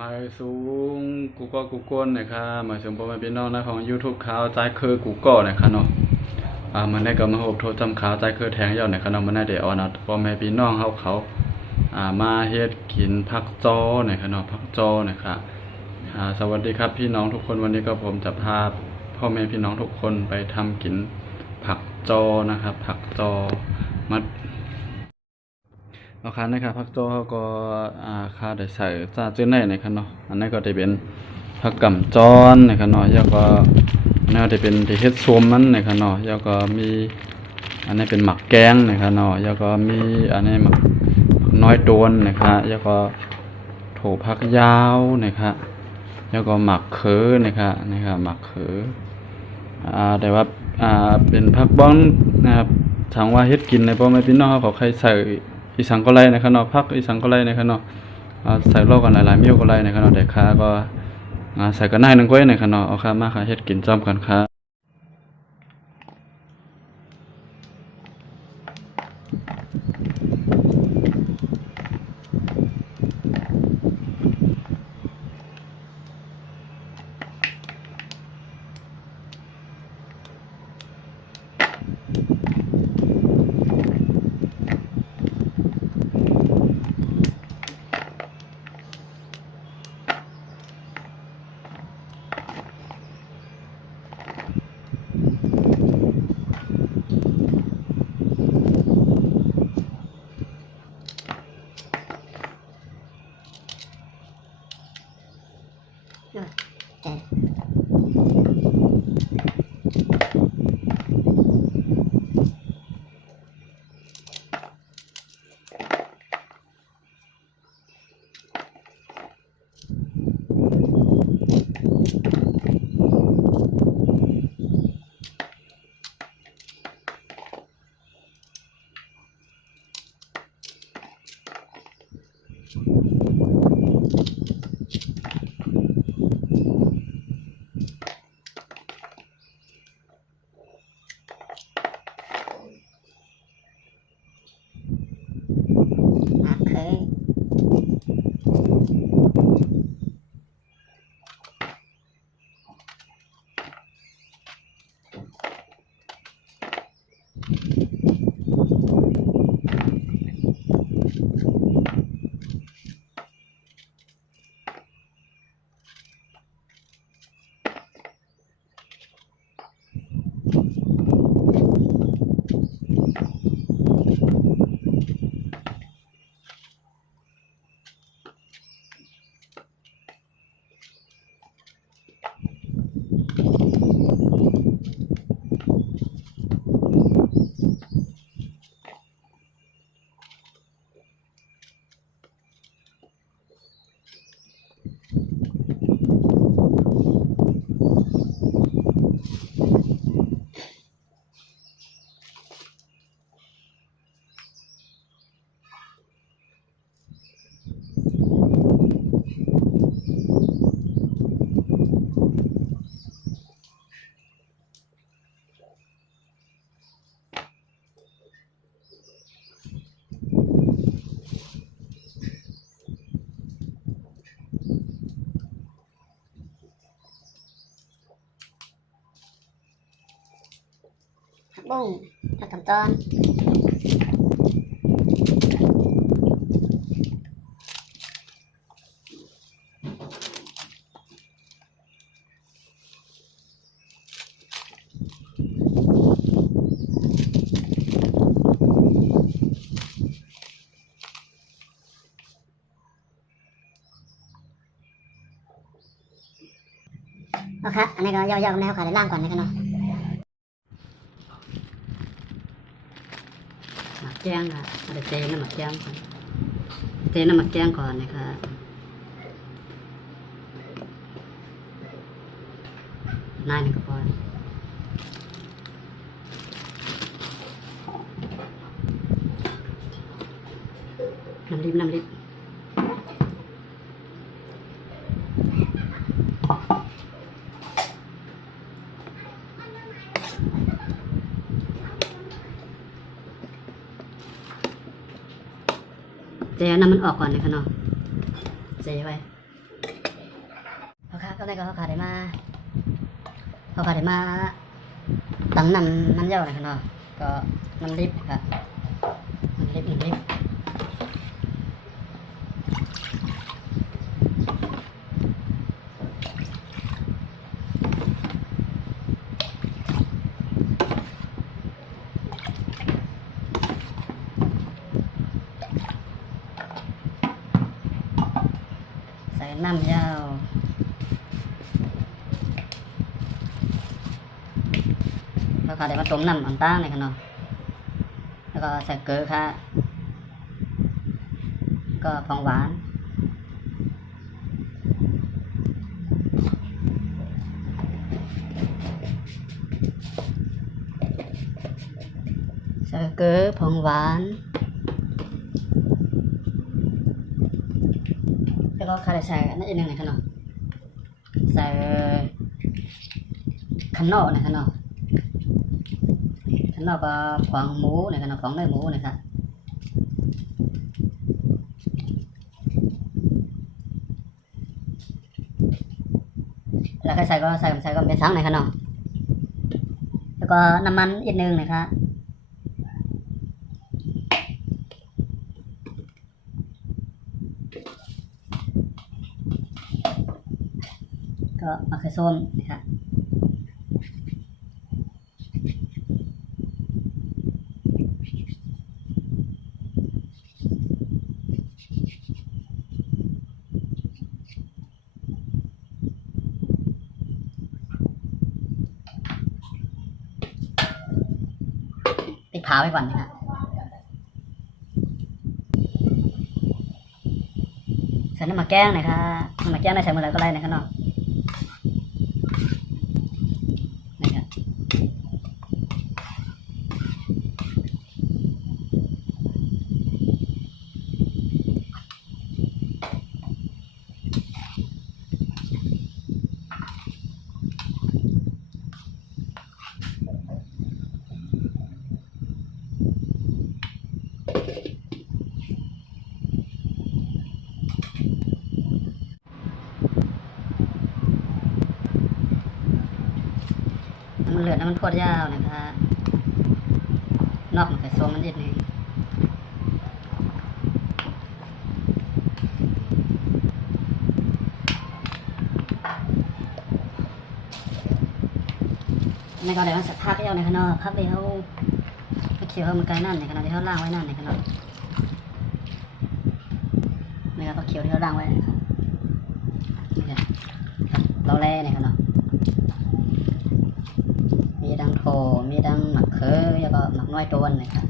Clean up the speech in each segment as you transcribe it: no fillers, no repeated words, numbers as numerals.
มาสูงกูก็กูก้นนะครับมาถึงพ่อแม่พี่น้องนะของ YouTube ข่าวใจคือกูก็นะครับเนาะมันได้ก็มาพบโทษจำข่าวใจคือแทงยอดนะครับเนาะมันได้เดี๋ยวนะพ่อแม่พี่น้องเขามาเฮ็ดกินผักจอนะครับเนาะผักจอนะครับสวัสดีครับพี่น้องทุกคนวันนี้ก็ผมจะพาพ่อแม่พี่น้องทุกคนไปทำกินผักจอนะครับผักจอมัดเอาคันนะครับผักโจ้เขาก็คาได้ใส่ซาจื้อในนะครับเนาะอันนั้นก็จะเป็นผักกำจอนนะครับเนาะแล้วก็น่าจะเป็นที่เฮ็ดส้มมันนะครับเนาะแล้วก็มีอันนี้เป็นหมักแกงนะครับเนาะแล้วก็มีอันนี้หมักน้อยโดนนะครับแล้วก็โถผักยาวนะครับแล้วก็หมักเขือนะครับหมักเขือแต่ว่าเป็นผักบ้องนะครับถามว่าเฮ็ดกินในพ่อแม่พี่น้องเขาใครใส่อีสังก็ไล่นะครับเนาะพักอีสังก็ไล่นะครับเนาะใส่โลกันหลายๆเมี่ยวก็ไล่นะครับเนาะแต่ค้าก็ใส่กันได้นึงก้อยนะครับเนาะเอาค้ามาค่ะเฮ็ดกินจ้อมกันค่ะบุ้งผักกำจอนเอาครับอันนี้ก็ย่อๆกันแล้วค่ะเดี๋ยวล่างก่อนนะครับเนาะหมักแกงค่ะเดี๋ยวเตะน้ำหมักแกงก่อนเตะน้ำหมักแกงก่อนนะคะนายหนึ่งก็พอน้ำลิบเจน้ำมันออกก่อนนะคะเนาะเจไว้ ก็ได้ก็เขาขาดได้มาตั้งน้ำมันเย้านะครับเนาะก็น้ำลิบครับน้ำลิบใส่น้ำเย้าเขาขาดได้มาต้มน้ำต่างๆนะครับเนาะแล้วก็ใส่เกลือค่ะก็ผงหวานใส่เกลือผงหวานแล้วก็ขาดใส่นั่นอีกหนึ่งนะครับเนาะใส่ขันนอกนะครับเนาะขันนอกก็ผงหมูนะครับเนาะผงเนื้อหมูนะครับแล้วก็ใส่ก็เป็นสังนะครับเนาะแล้วก็น้ำมันอีกหนึ่งนะครับก็มะเขือส้มนะครับปิดฝาไว้ก่อนนะครับใส่น้ำมันแกงนะครับน้ำมันแกงได้ใส่เมื่อไรก็ได้นะครับเนาะนะครับมันเหลือน้ำมันโคตรยาวนะครับนอกมันใส่ส้มมันนิดนึงในกรณีมันสักพักเดียวในข้างนอกพักเดียวเขียวมันไกลนั่นในขณะที่เขาล่างไว้นั่นในขณะนะครับเขียวที่เขาล่างไว้นี่ครับเราแร่ในขณะมีดังโถมีดังหมักเขือแล้วก็หมักน้อยตัวนะครับ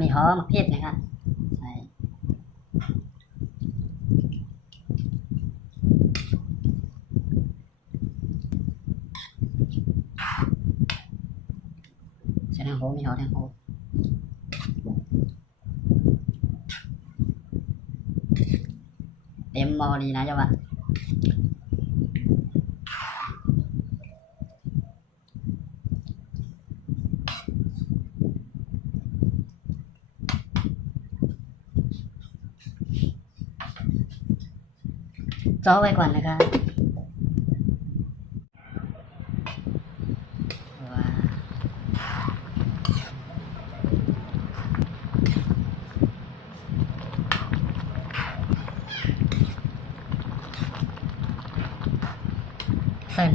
มีหอมพริกนะครับใส่แทงโหมีหอแทงโหเต็มหม้อดีนะเจ้าวะจ่อไว้ก่อนนะครับว้า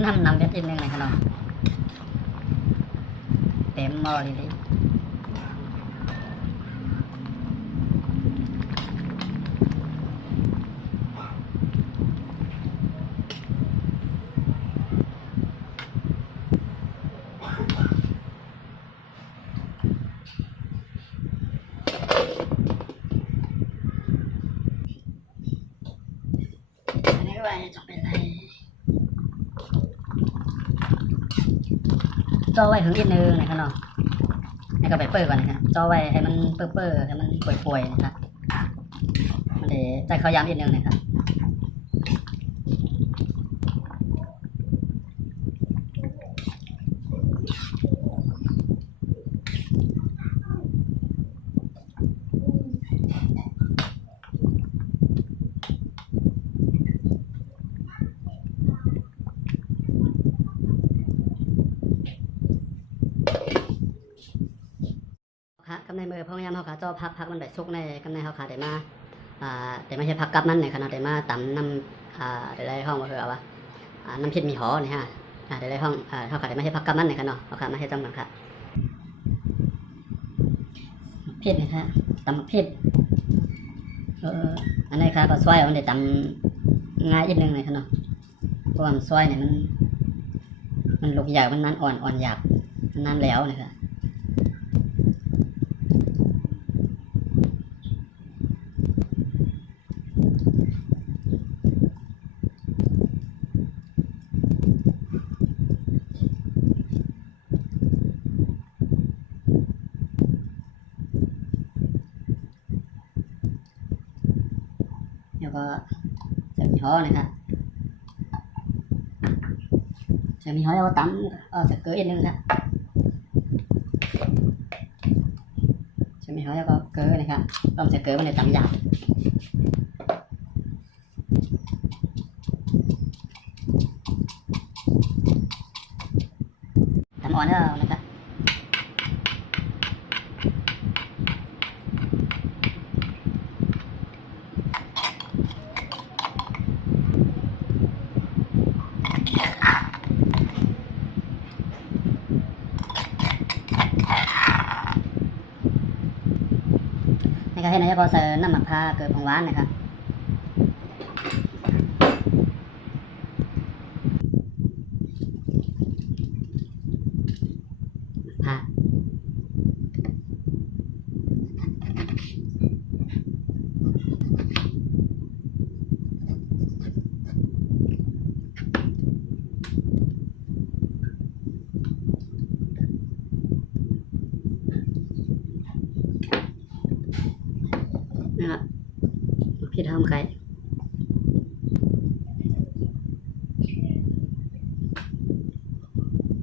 น้ำเล็ดนิดนึงนะครับเนาะเต็มหม้อเลยอันนี้ไว้จะเป็นไรจ่อไว้ถึงนิดนึงนะครับเนาะแล้วก็ไปเปิดก่อนนะครับจ่อไว้ให้มันเปื่อยๆให้มันป่วยๆนะครับมันจะใจเขายำนิดนึงนะครับค่ะกำในมือพยายามเขาขาจ่อพักมันไปซุกในกำในเขาขาได้มาแต่ไม่ใช่พักกับมันในขณะได้มาตำน้ำได้ห้องมาคือเอาวะน้ำพริกมีหอนี่ฮะได้ห้องเขาขาได้ไม่ใช่พักกับมันในขณะเขาขาไม่ใช่จำกันค่ะพริกนะครับตำพริกอันนี้ครับก็ซอยมันได้ตำง่ายนิดนึงเลยครับเนาะเพราะว่ามันซอยเนี่ยมันลูกใหญ่มันนั้นอ่อนหยาบมันนั้นแล้วนะครับแล้วก็ใส่หมีฮ้อนะครับใส่หมีฮ้อแล้วก็ตำใส่เกลืออีกนึงนะใส่หมีฮ้อแล้วก็เกลือนะครับต้มใส่เกลือมันจะตำหยาบตำอ่อนแล้วนะครับนี่ก็ให้นายพอใส่น้ำมะพร้าวเกลือผงหวานนะครับผักนะครับพริกหอมไก่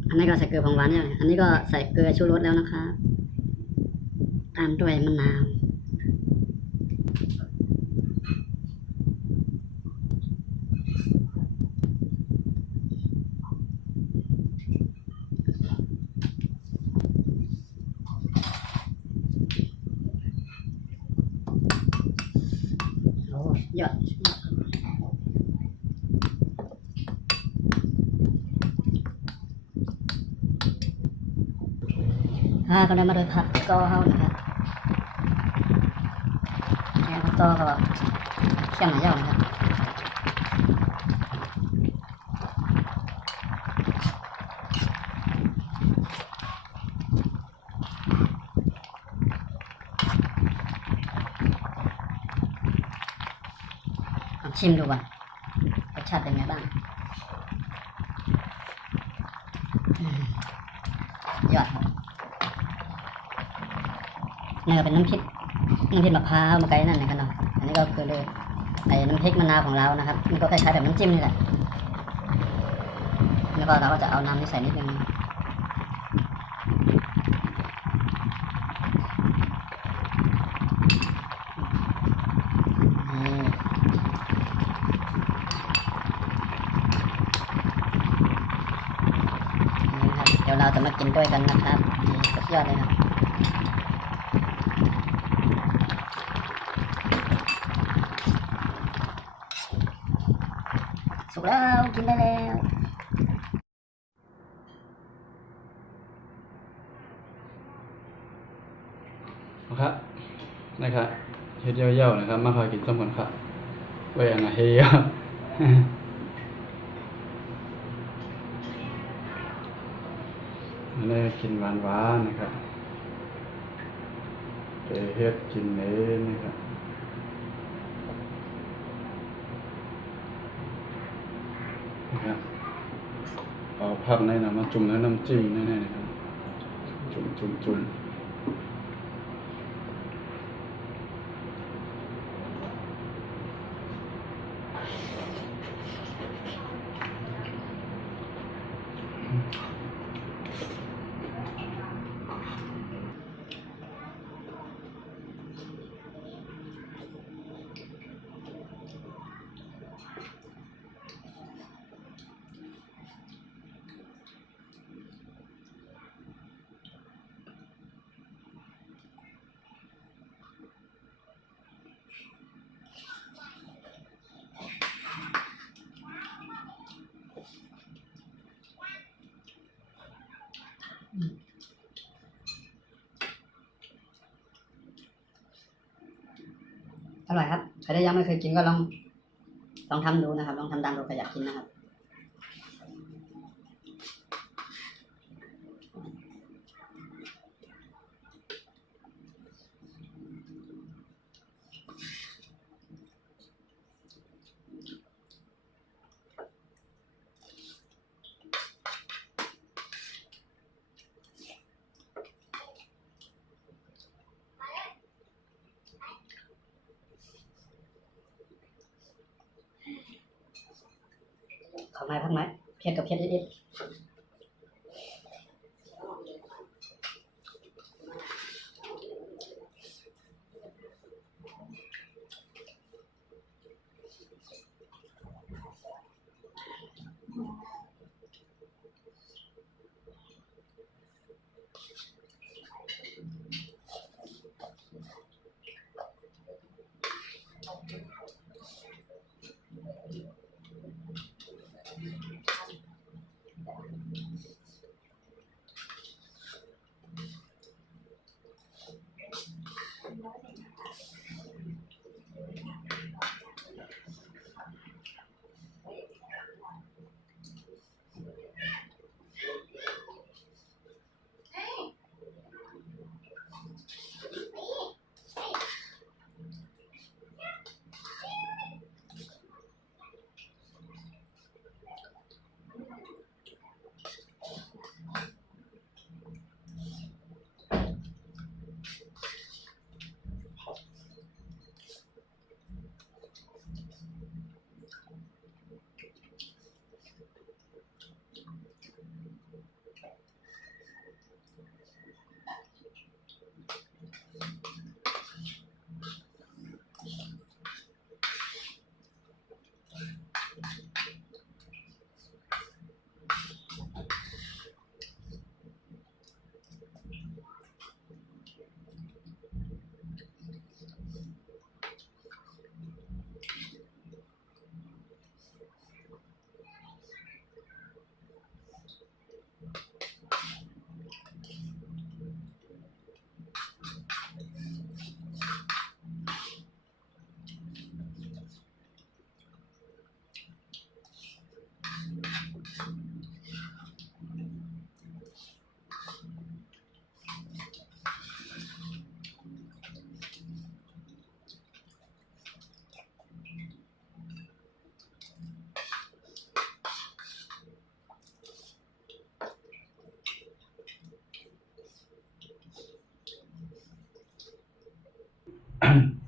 อันนี้ก็ใส่เกลือผงหวานเนี่ยอันนี้ก็ใส่เกลือชูรสแล้วนะครับตามด้วยมะนาวโอ้ยอดก็ได้มาโดยผักก็เฮานะครับแล้วก็เคี่ยวหน่อยย่อนะครับลองชิมดูก่อนรสชาติเป็นไงบ้างยอดครับนี่ก็เป็นน้ำพริกมะพร้าวมะไก่นั่นนะครับเนาะอันนี้ก็คือเลยไอ้น้ำพริกมะนาวของเรานะครับมันก็คล้ายๆแบบน้ำจิ้มนี่แหละแล้วก็เราก็จะเอาน้ำนี่ใส่นิดนึงนี่ครับเดี๋ยวเราจะมากินด้วยกันนะครับสุดยอดเลยครับสุกแล้วกินได้แล้ว นะครับนะครับเฮ็ดยาวๆนะครับมาคอยกินซ้ำกันครับไว้อันน่ะเฮียอันนี้กินหวานๆนะครับเฮ็ดกินเองนะครับนะครับเอาผักในน้ำมาจุ่มแล้วน้ำจิ้มแน่ๆนะครับจุ่มอร่อยครับใครได้ยังไม่เคยกินก็ลองทำดูนะครับลองทำตามดูใครอยากกินนะครับข้าวไม้พักไม้เผ็ดกับเผ็ดนิดๆ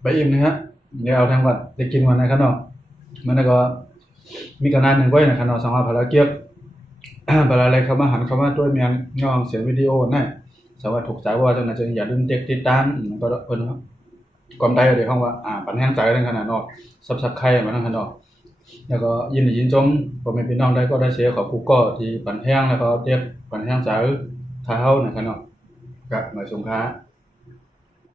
ไปอิ่มนะครับเดี๋ยวเอาทางวัดจะกินวันนะครับเนาะมันก็มีกระนานหนึ่งไว้นะครับเนาะสำหรับภารกิจ เวลาอะไรเข้ามาหันเข้ามาด้วยเมียนน้องเสียงวิดีโอนะสวัสดีถูกใจว่าจังนั้นจะอย่าลืมติดตามก็เพิ่นความใดเดี๋ยวคำว่าปันแห้งใจทั้งขนาดเนาะซับไข่มาทั้งขนาดแล้วก็ยินดียินชมพ่อแม่พี่น้องได้ก็ได้เสียขอบคุณก็ที่ปันแห้งแล้วก็เจ็บปันแห้งใจท้าเฮานะครับเนาะกับหมายสงค้า